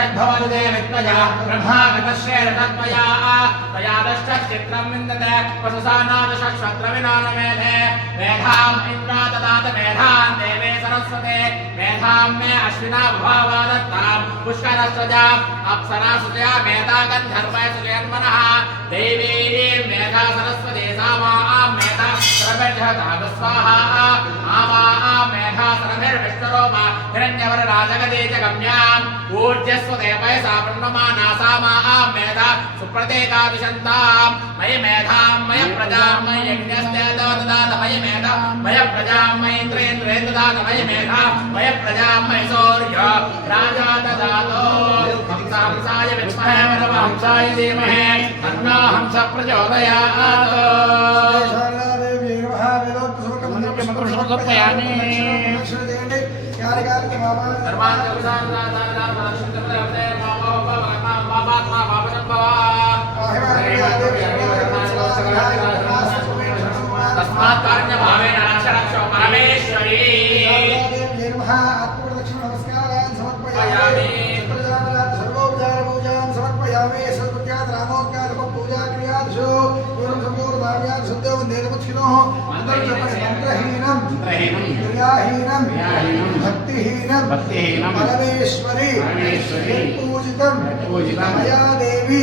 षड्भवदे वित्तया ब्रह्मागतश्रेरतत्वया तया दष्टश्चित्रं विन्दते वसुसानादशश्वत्रविनानमेधे मेधाम् इन्द्रा ददात मेधाम् देवे सरस्वते मेधाम् मे अश्विना भुवा दत्ताम् पुष्करस्वजाम् अप्सरासुजया मेधा गन्धर्वै सुजयन्मनः देवी मेधा सरस्वती सामाम् मेधा सरभिर्जहता स्वाहा आवाम् मेधा सरभिर्विष्णुरोमा हिरण्यवरराजगदे च गम्याम् ऊर्जस्व देवयसा ब्रह्ममाना सामाम् मेधा सुप्रतेकादिशन्ताम् मयि मेधाम् मय प्रजाम् मयि यज्ञस्ते ददात मयि मेधा मय प्रजाम् मयि इन्द्रेन्द्रे ददात मयि मेधा मय प्रजाम् मयि सूर्य राजा ददातो हंसाय विद्महे परमहंसाय धीमहि तन्नो हंस प्रचोदयात् तस्मात् कारुण्यभावेन रक्षरक्षो परमेश्वरी आत्मप्रदक्षिणनमस्कारान् समर्पयामि सर्वोपचारपूजान् समर्पयामि सर्वज्ञातरामोज्ञातपूजाक्रियादिषु पूर्वं सम्पूर्णभाव्यान् शुद्धो वन्दे नमस्किनोः मन्त्रहीनं क्रियाहीनं भक्तिहीनं परमेश्वरी पूजितं मया देवी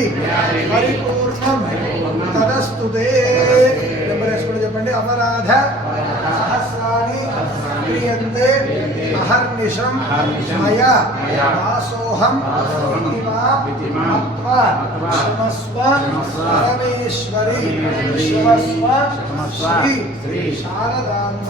परिपूर्णं तदस्तु ते చెప్పండి అమరాధ సహస్రాణి క్రియన్తే అహర్నిశం మయా దాసోహం క్షమస్వ పరమేశ్వరి శ్రీ శారదాంబ